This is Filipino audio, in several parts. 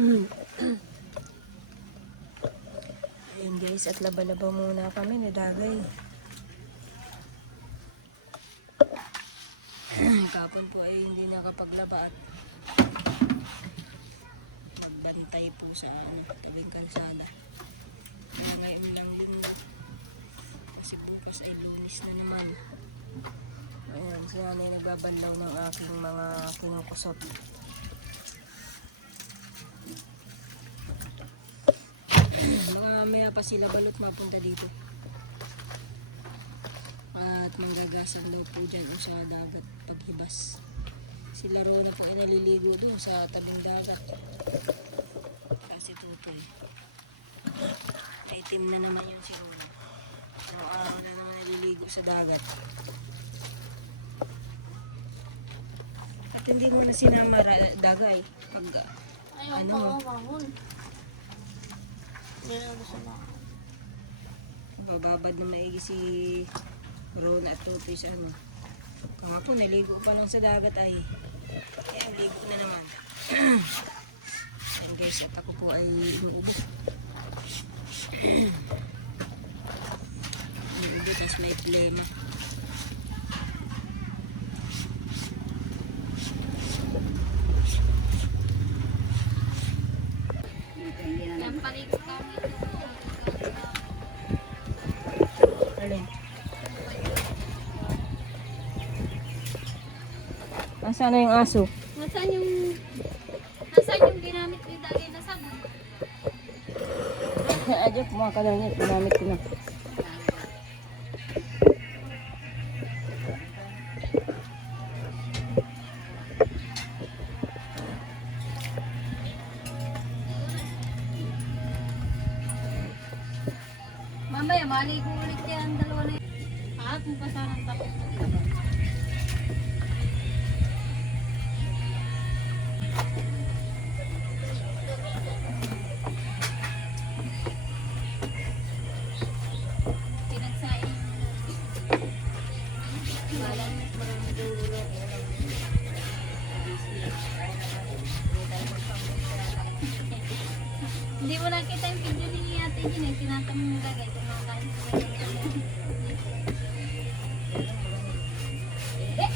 Ayun guys, at laba-laba muna kami ni Dagay. Kapon po ay hindi nakapaglaba at magbantay po sa tabing kalsada. Kaya ngayon lang yun na. Kasi bukas ay Lunes na naman. Ayan, si nanay nagbabanlaw ng aking mga kinukusot. Mga maya pa sila balot mapunta dito. At manggagasan daw po dyan o sa dagat paghibas. Sila Rona po ay naliligo doon sa tabing dagat. Kasi tutoy. Itim na naman yun si Rona. Araw-araw na naman naliligo sa dagat. At hindi mo na sinama Dagay. Pag Ayaw ano pa mo? ako mahon. Hindi na gusto na. Bababad na maigi si Rona at Tutoy sa ano. Kahapon naligo pa lang sa dagat ay. Kaya ligo na naman. Ayan guys, at ako po ay inuubo. Inuubo, tas may plema. Yan paligo kami. Alin? Nasaan na yung aso? Nasaan yung ginamit ko yung dagay na sabon? Adyo, mga ka daw niya. Ginamit ko na. Mamaya, maligo ulit yan. Dalawa na yan. At mo pa sanang tapos. Pinagsain. Marami dulo. Hindi mo nakita yung video ni ate Gina, tinatanong yung lagay kung makakain ko ba yung eh!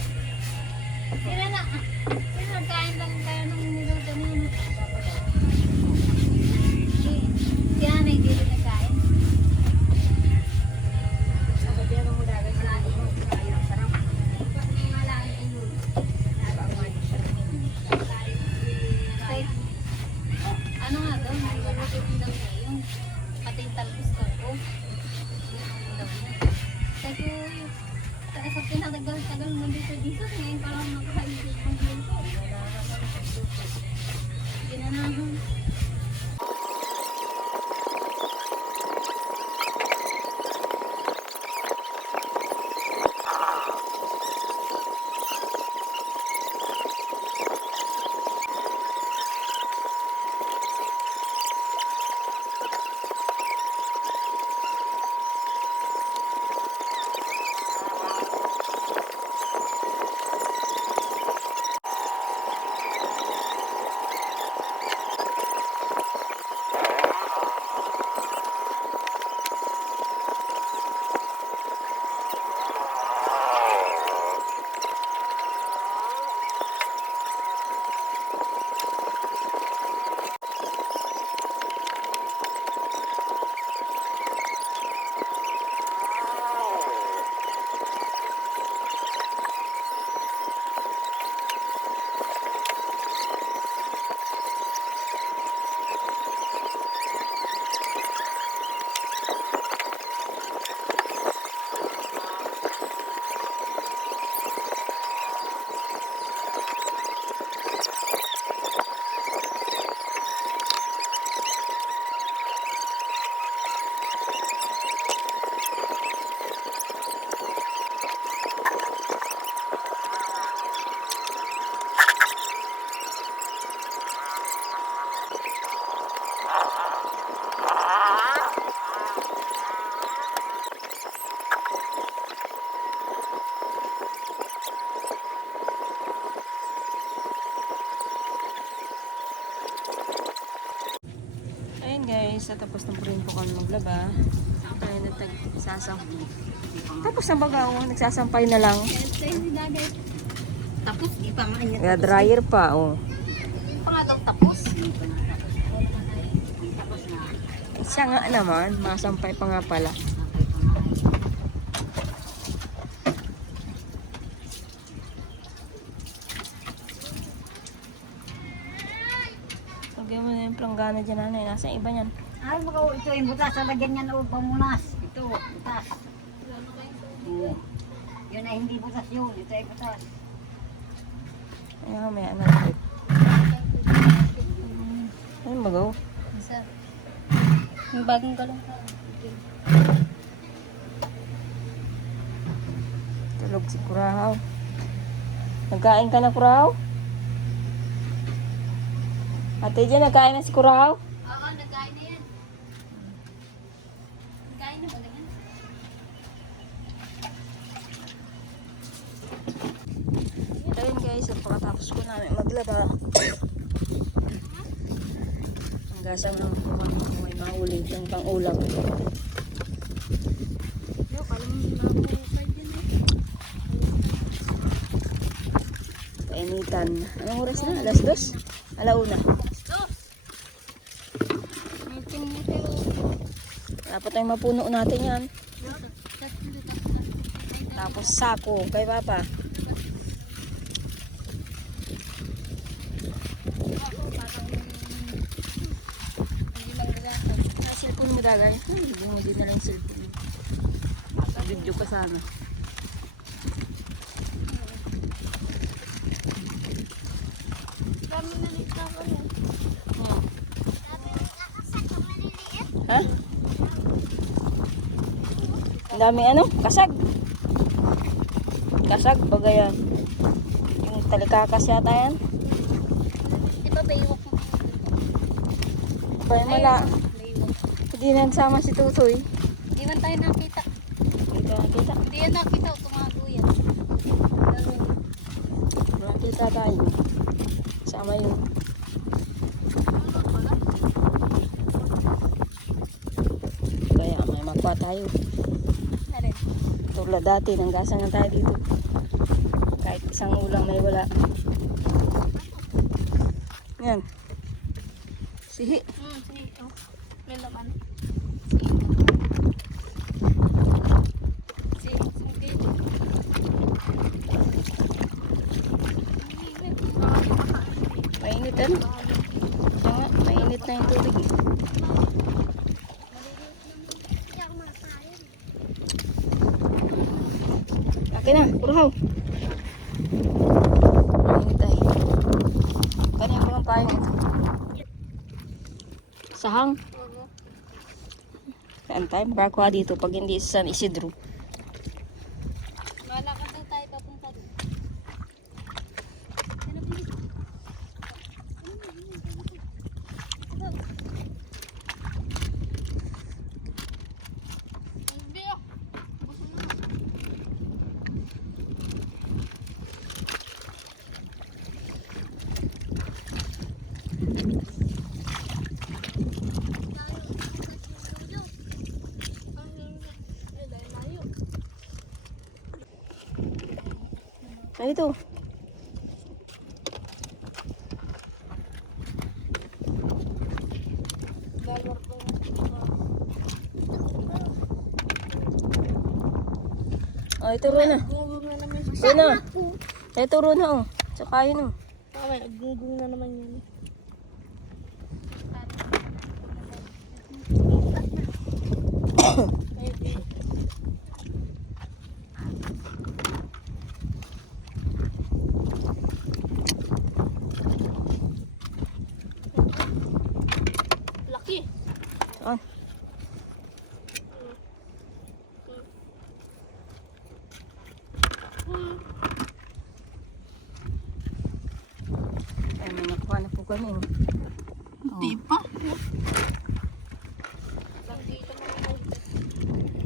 Sila na! Sila nagkain lang kayo ng minuto niyo. Si Anay hindi rin nagkain. Sababihan mo Dagay. Malalim mo. Sarap. Kahit, ano nga daw, yung pating talbos ka ko. guys, tapos na po rin po kami maglaba. Tayo na nagsasampay. Tapos na baga, nagsasampay na lang. Tapos, di pa nga niya. Kaya dryer pa, oh. Pa nga daw tapos. Siya nga naman, masampay pa nga pala. Lagyan mo na yung planggana dyan, nanay. Nasa iba niyan. Ay, ito yung butas. Lagyan niya na pamunas. Ito, butas. Oo. Yun ay hindi butas yun. Ito ay butas. Ayun, may ano ulit. Ayun, magaw. Isa. Yung bagong galong. Tulog si Kurahaw. Nagkain ka na, Kurahaw? Ate dyan, nagkain na si Kurahaw? Oo, nagkain na yan. Nagkain na ba na yan? Ayun guys, at pagkatapos ko namin maglaba. Ang gasa ng may mahuli yung pang ulam. Kainitan. Anong oras na? Alas 2? Alauna. Dapat tayong mapuno natin yan. Tapos sako kay Papa. Cellphone mo dagay. Hindi mo din na lang cellphone. Video ka sana. Ha? Ang dami ano? Kasag. Kasag, bagay yan. Yung talikakas yata yan. Di ba baywalk mo? Kaya mala. Baywalk. Hindi nansama si Tutoy. Di man tayo nakita. Hindi ka nakita. Hindi yan nakita. Tumago yan. Nakita tayo. Sama yun. Kaya may magpa tayo. Alin? Tulad dati, nanggasan na tayo dito. Kahit isang ulang may wala. Yan. Sihi. Sige. Oh. May laman. Sige. Mainit ano? Kaya nga, mainit na yung tubig. Akin na, Kurahaw. Mainit ay. Kanya ko lang tayo. Sahang. Saan tayo makakuha dito pag hindi sa San Isidro? Malakad daw tayo papunta doon. Ano ito? Oh, ito rin na. Ito na. Ito rin na, oh. Tsaka yun, oh. Gugong na naman yun. Laki. Saan? Ay, may nakuha na po kami, oh. Hindi pa.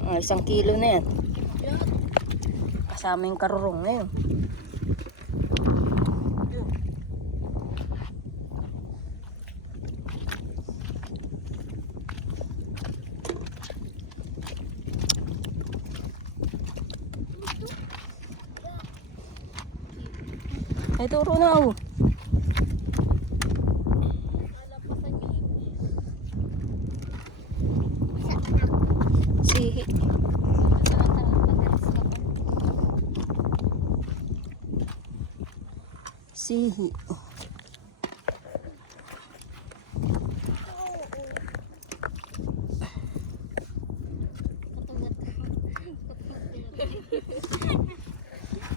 Oh, 1 kilo na yan. Kasama yung karurong na yun. Ay, turo na oh. Sihi. Sihi.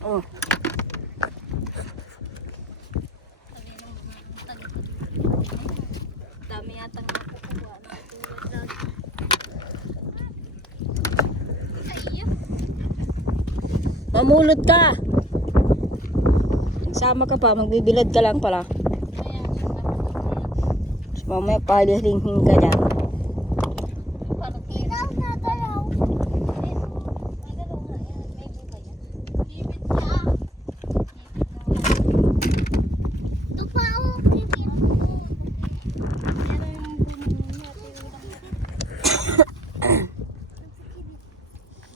Oh. Dami yata nga kukuha na tulad lang. Ay, Mamulot ka. Nagsama ka pa, magbibilad ka lang pala. kaya So, mamaya palihinghing ka dyan. parang tinaw na talaw. Magalaw nga yan. May buka yan. Hibit niya. Ito pa ako. Hibit mo. Pero yung bunyi niya.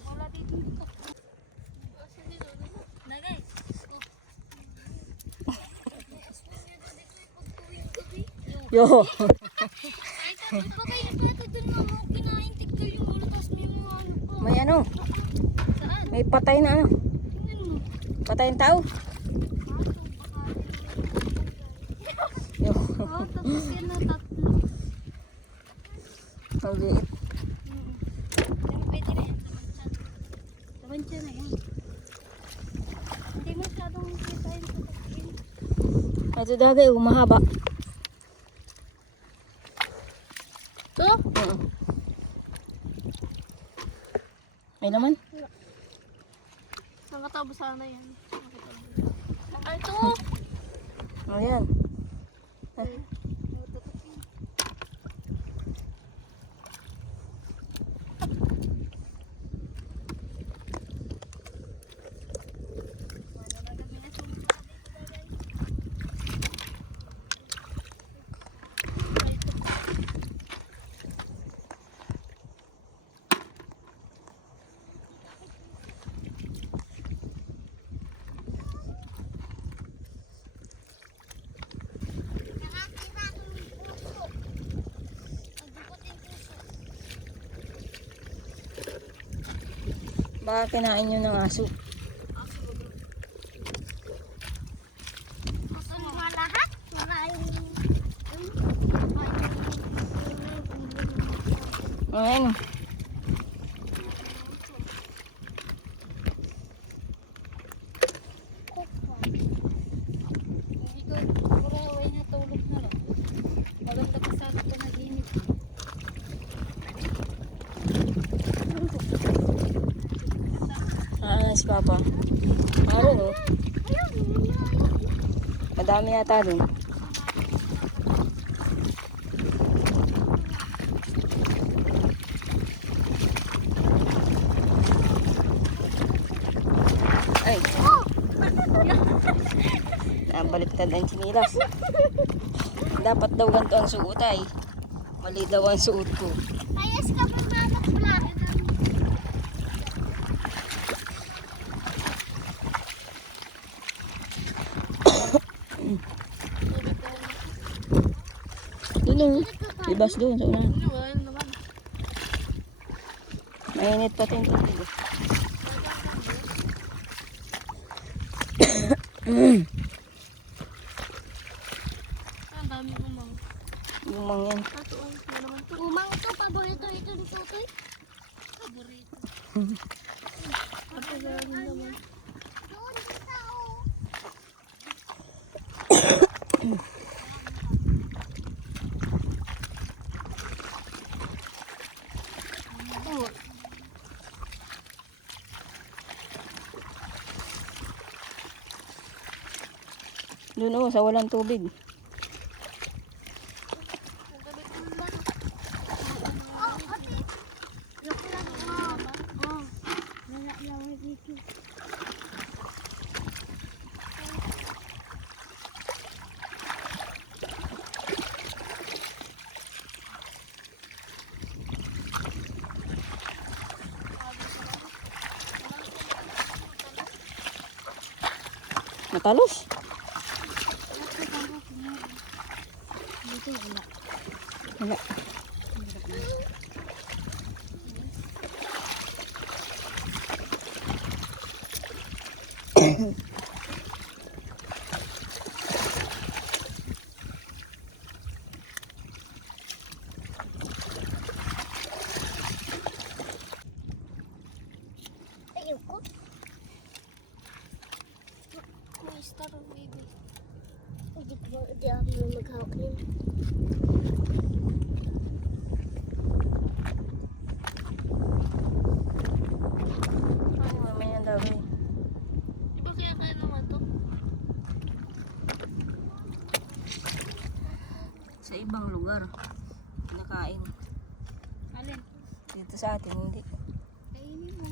Wala dito. Na guys. Yo. Ay, pa kayo pati dun nga mo kinaintik ko yung ulo tapos may mga ano pa. May ano? Saan? May patay na ano? Tingnan mo. Patay ng tao? Yo. Oo, tapos yan na tatlo. Ang liit. Hindi mo pwede na yan sa mansyan. Sa mansyan na yan. Hindi masyadong kita yung patakin. Ito dagay, mahaba. Ito? Oo. May laman? Nakatabo sana yan. Ay, ito! Ayan. Baka kinain nyo ng aso. Mga lahat? Wala yung... Ayan. Hindi ko kuraway na tulog na lang. Maganda pa sana ito nag-init. Si Papa. Meron oh. Madami yata dun. Ay. Nabaliktad ang chinilas. Dapat daw ganito ang suot ay. Mali daw ang suot ko. Ayos ka pa mamakula. Doon oh. Libas doon sa unahan. Ano naman? Mainit pa ito yung tubig. Ang dami umang. Lumang yan. Tatuan ko naman ito. Umang ito, paborito ito ni Tutoy. Paborito. Paborito naman. Doon sa tao. Doon oh, sa walang tubig. Matalos. Ito, wala. Wala. Ayoko. May star baby. Hindi ako maghawak nun. Ay, mamaya ang dami. Di ba kaya kaya naman to? Sa ibang lugar, nakain. Alin? Dito sa atin, hindi. Kainin mo.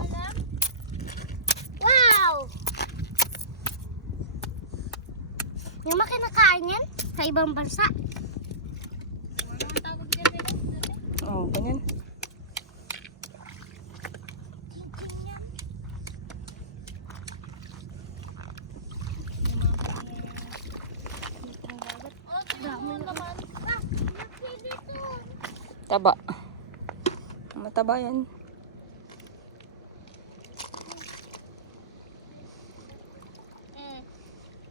Alam? Wow! Yung makinakain yan sa ibang bansa. Ano ang tawag dyan nila? Oo, ganyan. Oh, tingnan mo naman. Taba. Mataba yan.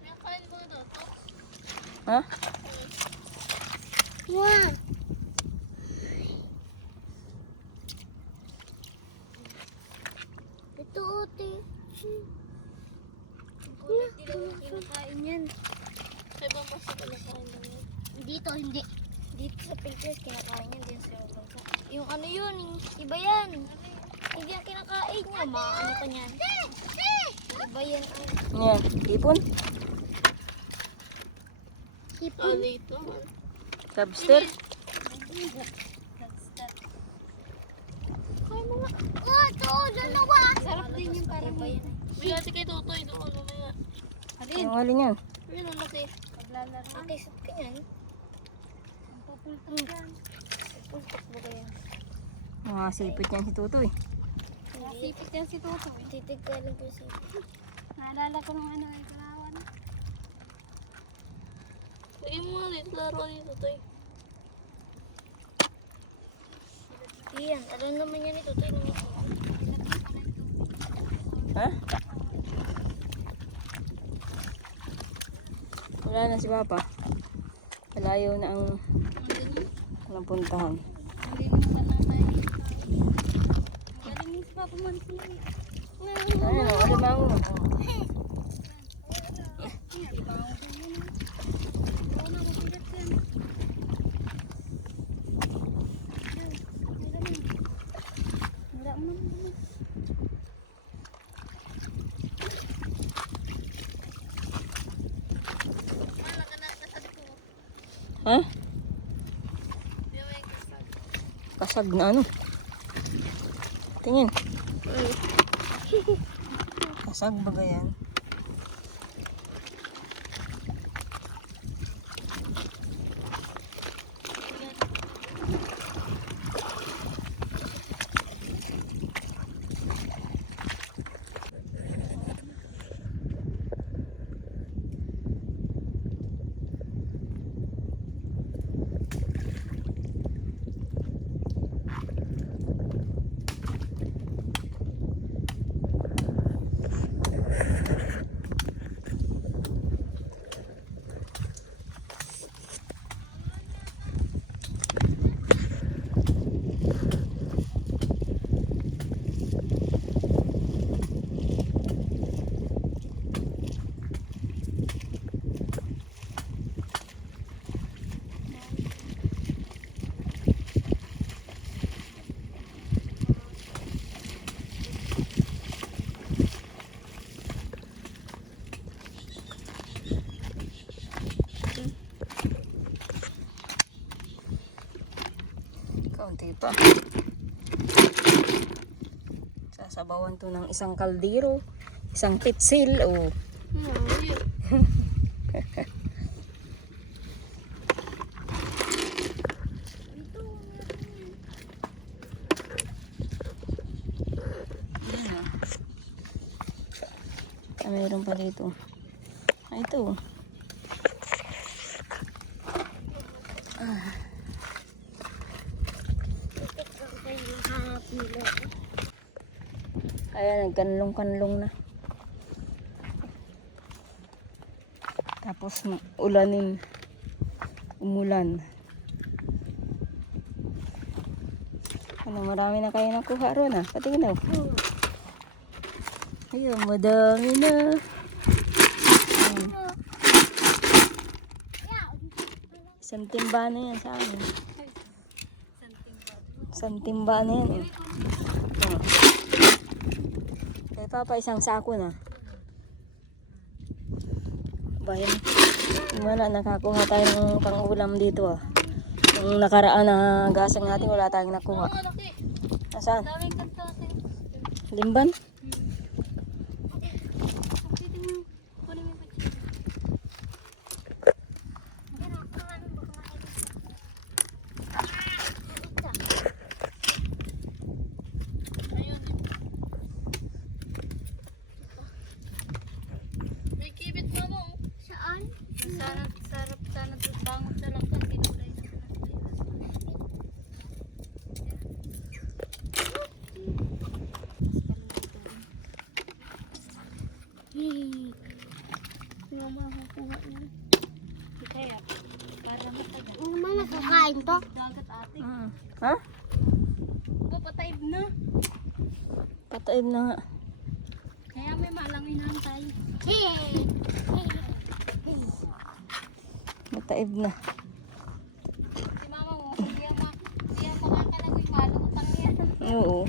Nakain mo ito. Ha? Wow! Ito, ote. Kulit nila yung kinakain yan. Sa ibang basa kinakain lang yan. Dito, hindi. Dito sa Pilipinas kinakain yan din sa ibang bansa. Yung ano yun, yung iba yan. Hindi yan kinakain niya. Maano ka niyan. Iba yan. Ano yan? Hipon? Hipon. Ano ito? Lobster? Kaya mo nga. Oh, ito, dalawa. Sarap din yung parang ba yan. Bigati kay Totoy doon. Mamaya. Alin? Ang alin yan? Yun ang laki. Paglalaro. Nakisip ka yan. Ang pupultok yan. Pupultok ba kaya? Mga sipit yan si Tutoy. Sipit yan si Totoy. Titig ka lang po sipit. Naalala ko nung ano yung kalawan. Lagay mo nga dito laro ni Totoy. Iyan, alam naman yan ni Totoy naman. Ha? Wala na si Papa. Malayo na ang napuntahan. Magaling si Papa Mansini. Ayun, ano ba ang ha? Kasag na ano? Tingin. Kasag ba yan? Kaunti pa. Sasabawan to ng isang kaldero, isang pitsil, oh. Ayan, ah. Mayroon pa dito. Ah, ito. Ayan, nagkanlong-kanlong na. Tapos ulanin. Umulan. Ano, marami na kayo nakuha ron ah. Patingin daw. Ayun, madami na. Isang timba na yan sa amin. Isang timba na yan eh. Kaya papa, isang sako na. Bayan. Wala, nakakuha tayo ng pang-ulam dito ah. Yung nakaraan na gasang natin, wala tayong nakuha. Nasaan? Limban? May kibit mo mo. Saan? Sarap sana bangon sa langkan. Kinulay na sa Mama, kukuha na. Kaya, para matagal. Mama, nakakain to? Dagat ate. Ha? Papatayib na. Pataib na nga. Kaya may malanginan tayo. Mataib na. Si mama mo, hindi yan makakalagoy. Malutang yan. Oo.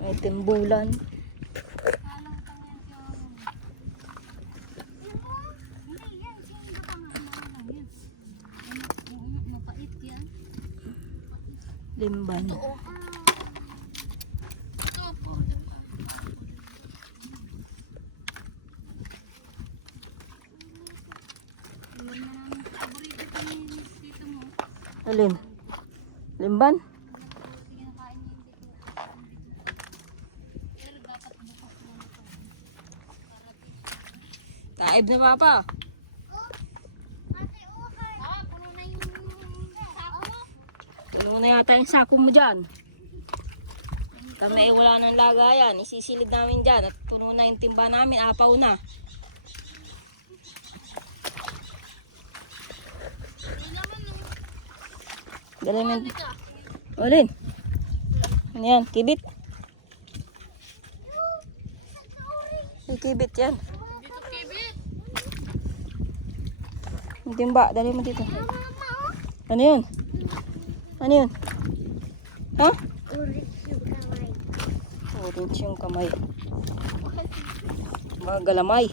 May timbulan. Malutang yan si mama mo. Hindi yan. Sino ba malang yan? Mapait yan. Limban. Ito po. Paborito ko ni dito mo. Alin? Limban? Kinakain niya yung dito. Pero dapat bukas mo nito. Taib na papa. Puno na yung sako mo. Puno na yata yung sako mo dyan. Kami wala ng lagayan. Isisilid namin dyan. At puno na yung timba namin. Apaw na. Dali mo. Ulin. Ano yan? Kibit. May kibit yan. Dito kibit. Yung timba. Dali mo dito. Ano yun? Ano yun? Ha? Orange yung kamay. Mga galamay.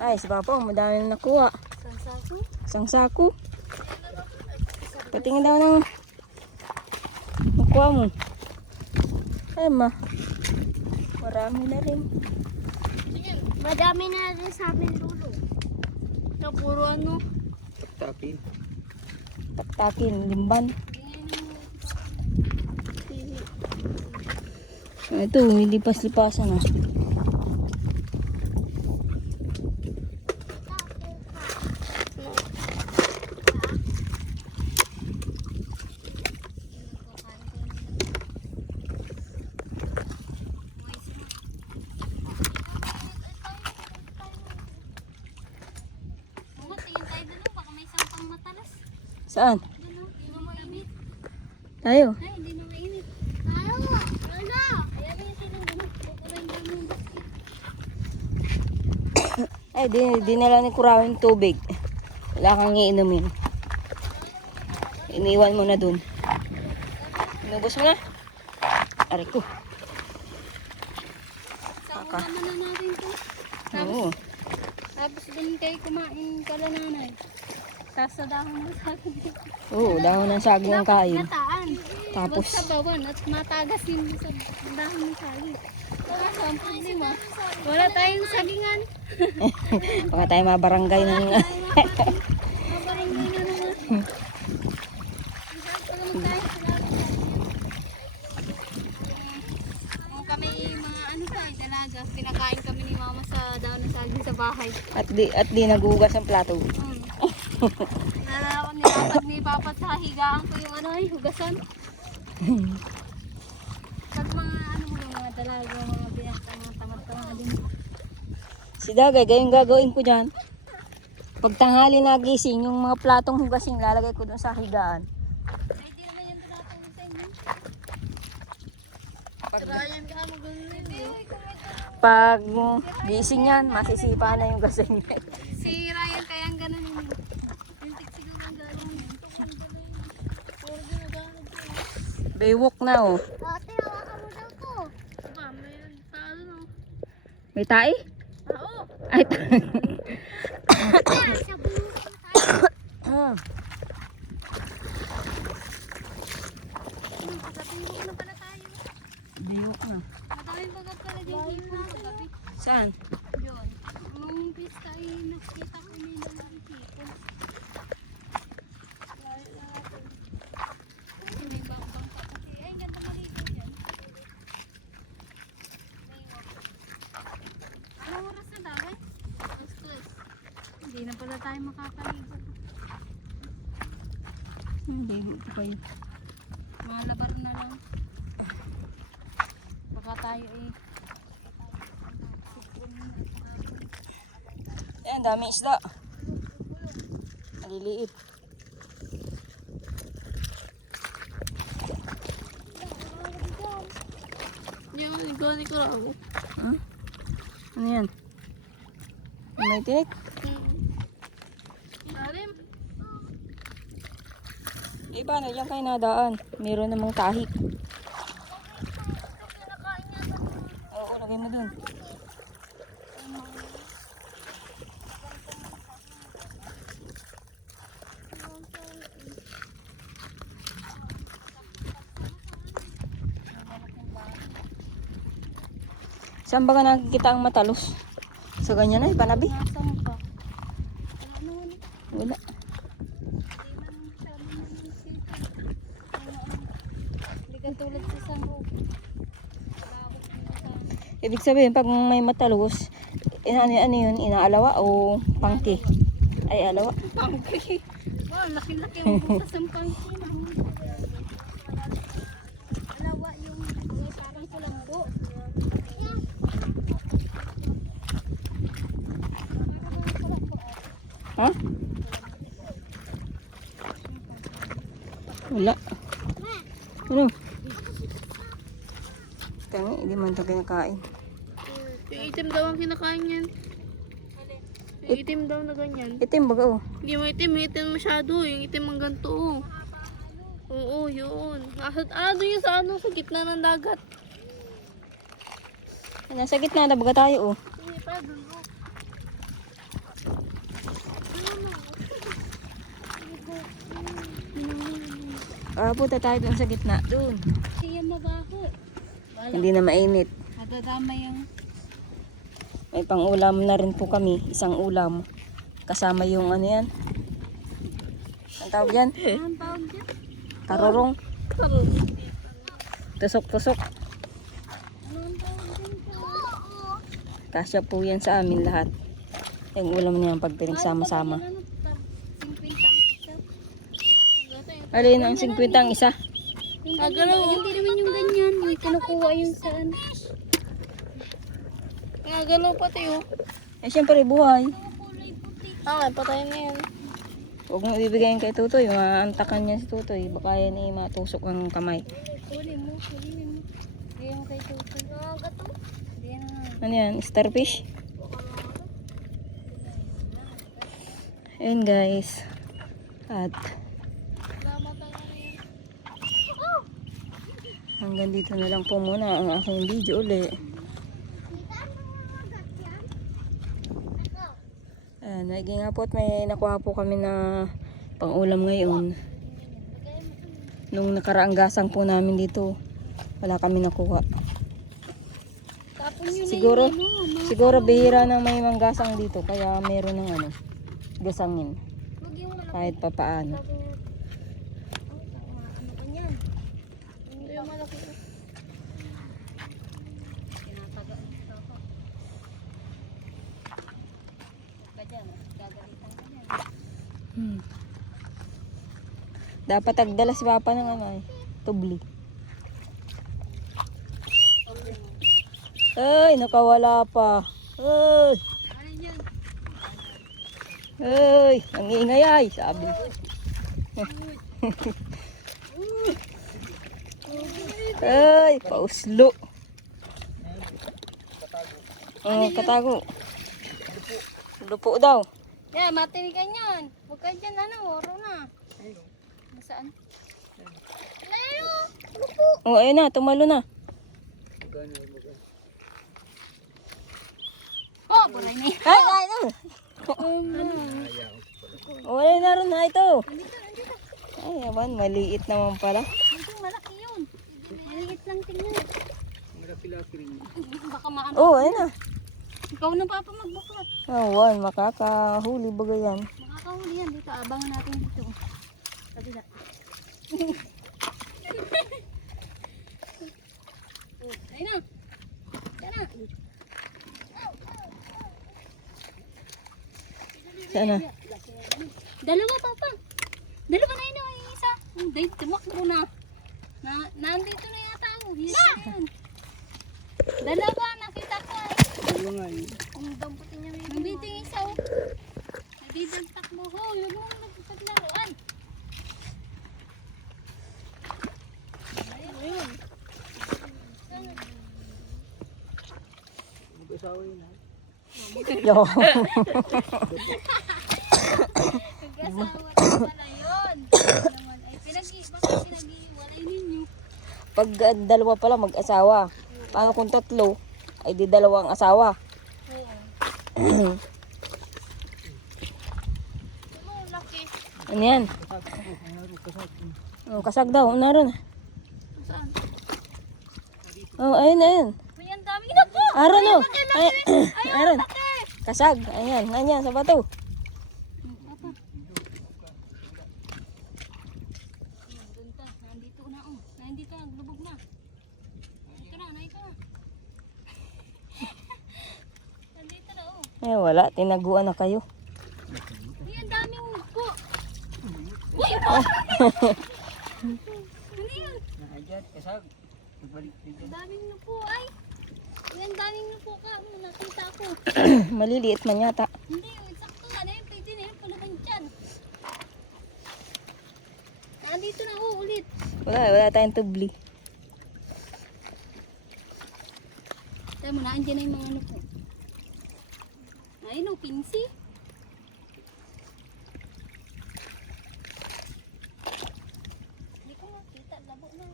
Ay, si Papa, madami na nakuha. Sako? Isang sako. Patingin daw ng nakuha mo. Ay, marami na rin. Madami na rin sa amin dulo. Na puro ano. Taktakin, limban. Ito, lipas-lipasan ah. Tingin tayo dun, baka may sampang matalas. Saan? Hindi na mainit. Tayo. Ay, hindi na mainit. Ayaw! Wala! Ayan na yung silang dun. Kukulayin dun yung basket. Ay, di nila ni kurawin tubig. Wala kang iinumin. Iniwan mo na dun. Inubos mo na. Aray ko. Sako naman na natin to. Oo. Tapos din kayo kumain kala nanay. Tapos sa dahon mo sa akin. Oo, dahon ng saging ang kain. Nataan. Tapos, Sa bawan at matagas yung sa dahon mo sa akin. Kaso ang problema, wala tayong sagingan. baka tayo mabarangay ng... Mabarangay na naman. Kung kami mga ano pa, dalaga, pinakain kami ni mama sa dahon ng saging sa bahay. at di nagugas ang plato. Nalala ko ni Pag may papat sa higaan ko yung ano ay hugasan. Pag mga ano mo yung mga dalaga, mga binata, mga tamad-tamad din. Si Dagay, gayong gagawin ko dyan. Pag tanghali nagising, yung mga platong hugasing lalagay ko dun sa higaan. Ay, di naman yan tinatawag sa inyo. Sirayan ka, magulo na yun. Pag gising yan, masisipa na yung gasing. Si Ryan kaya ang ganun yun. Yung siguro ang gano'n yun. Puro ginagamit yun. Baywalk na oh. Ate, hawakan mo daw to. Aba, may talo no. May tae? Oo. Ay, Sa bulukan tayo. Pagkatulog na pala tayo. baywalk na. Madaming bagat pala din hipon sa gabi. Saan? Yun. Nung pista ay nakita ko may nalang hipon. Lalo na natin. Kasi may bang-bang pa kasi. Ay, ganda maligo dyan. Anong oras na dahil? Alas 3. Hindi na pala tayo makakaligo. Baywalk pa kayo. Mga labar na lang. Baka tayo eh. Ayan, dami isda. Maliliit. Yung igoni ko lang. Huh? Ano yan? May tinik? Lalim. Eh, paano dyan kayo nadaan? Meron namang kahit. Oo, lagay mo dun. Saan ba ka nakikita ang matalos? Sa ganyan ay panabi? Nasaan ka? Ano? Wala. Hindi ka tulad sa sango. Ibig sabihin, pag may matalos, ano yun, inaalawa o pangki? Ay, alawa. Pangki. Wow, laki-laki ang butas ng pangki. Alawa yung parang kulambo. Ha? Wala. Ano? Tangi, hindi man ito kinakain. Yung itim daw ang kinakain yan. Yung itim daw na ganyan. Itim baga oh. Hindi mo itim, itim masyado. Yung itim ang ganito. Oh. Oo, yun. Doon yun sa ano, sa gitna ng dagat. Nasa gitna na baga tayo oh. Hindi pa, doon. Punta tayo dun sa gitna. Dun. Siya mabaho. Hindi na mainit. Nadadama yung... May pang-ulam na rin po kami. Isang ulam. Kasama yung ano yan. Ang tawag yan? Anong tawag dyan? Tarorong. Tarong. Tusok-tusok. Anong tawag dyan? Kasya po yan sa amin lahat. Yung ulam niya pag pinagsama-sama. Alin ang 50 ang isa? Gagalaw. Hindi naman yung ganyan. Yung kinukuha yung saan. Gagalaw pati oh. Eh syempre buhay. Patayin na yan. Huwag mo ibigayin kay Tutoy. Maantakan niya si Tutoy. Baka yan ay matusok ang kamay. Kunin mo. Hindi yung kay Tutoy. Gato. Hindi na nga. Ano yan? Starfish? Ayan guys. At hanggang dito na lang po muna ang aking video uli. Naging nga po at may nakuha po kami na pang-ulam ngayon. Nung nakaraang gasang po namin dito, wala kami nakuha. Siguro bihira na may manggasang dito, kaya meron ng ano, gasangin. Kahit pa paano. Dapat agdala si Papa ng ano eh. Tubli. Ay, nakawala pa. Ay. Ay, ang ingay ay, sabi. Ay, pauslo. Oh, katago. Lupo daw. Yeah, matinigan yan. Huwag ka dyan, oro na. Nasaan? Ayun, lupo. Oh, ayun na, tumalo na. Oh, bulay na yan. Ay, no. Wala na rin na ito. Ay, aban, maliit naman pala. Ito, malaki yun. Maliit lang tingnan. Baka maano. Oh, ayun na. Ikaw na papa magbuklat. Awan, makakahuli ba yan? Makakahuli yan dito. Abangan natin dito. Kabila. Ayun na. Yan na. Sana. Dalawa papa. Dalawa na yun yung isa. Hindi, tumakbo na. Nandito na yata ako. Yes, yan. Dalawa, nakita ko ay. Ang damputin niya may nandito yung isa oh. Nagdidagtak mo ho. Huwag mo nagpaglaruan. Ayun. Yo. Nag-asawa na pala yun. Naman ay bakit pinag-iwalay ninyo? Pag dalawa pala mag-asawa. Paano kung tatlo? Ay di dalawang asawa. Oo. Ano, laki. Ano yan? Oh, kasag daw. Naroon. Saan? Oh, ayun, ayun. May ang daming na po. Aron oh. Ay, Ayun, aron. laki. Kasag. Ayan, ganyan sa bato. Papa. Nandito na oh. Nandito na, lubog na. Nandito na. Nandito na oh. Eh, wala. Tinaguan na kayo. Uy, ang daming po. Uy, po. Ano yun? Ang daming nupo ay. Uy, ang daming nupo ka. Nakita ko. Maliliit man yata. Hindi, sakto nga na yun. Pwede na yun. Palabang dyan. Nandito na oh, ulit. Wala tayong tubli. Tayo mo na, andyan na yung mga nupo. Ayun oh, pinsi. Hindi ko makita. Labo na.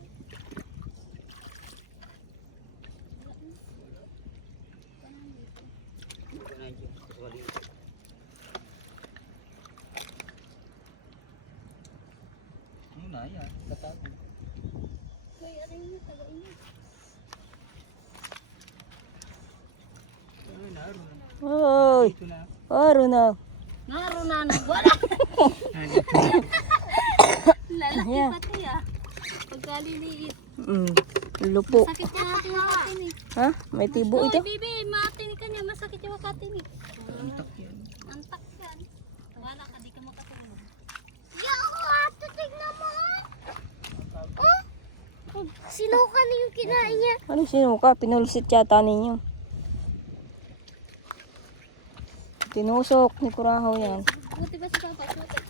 Uy, aray nyo, tagain nyo. Hoy! Aron na. Naroon na nagwala. Lalaki Yeah. pati ah. Pagkaliliit. Lupo. Sakit na natin yung katin eh. Ha? May tibo Uy, ito? bibi, matin ka niya. Masakit yung katin eh. Antak yan. Wala ka, di ka makatulog. Yako, ato, tignan mo. Oh? Sinuka na yung kinain niya. Anong sinuka? Pinulsit yata ninyo. Tinusok ni Kurahaw yan. Buti ba si Papa? Sukat.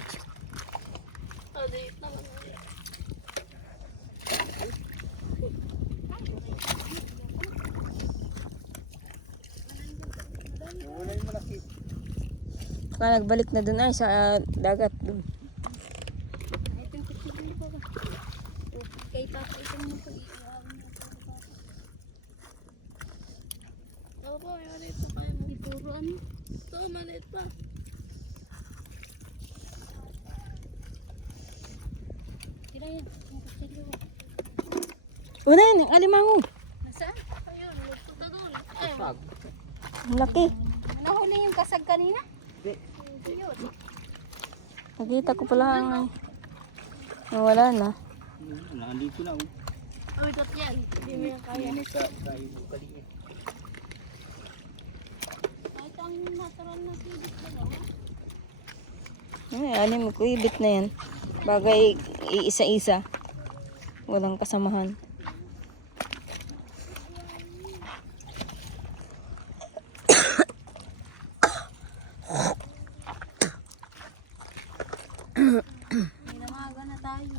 Oh, di naman. Baka nagbalik na dun ay sa dagat dun. Ito yung picture mo pa ba? Kay Papa, ito mo po. Oo po, may maliit pa kayo. Puro ano? Ito, maliit pa. Tira yan. Ang kutsilyo. Una yan, ang alimango. Nasaan? Ayun, nagpunta doon. Ang laki. Nahuli yung kasag kanina? Nakita ko pala ang wala na. Nandito na oh. Uy, dot yan. Hindi mo yan kaya. Kahit ang natural na silip ko lang. Ay, anim ko ibit na yan. Bagay iisa-isa. Walang kasamahan. May namaga na tayo.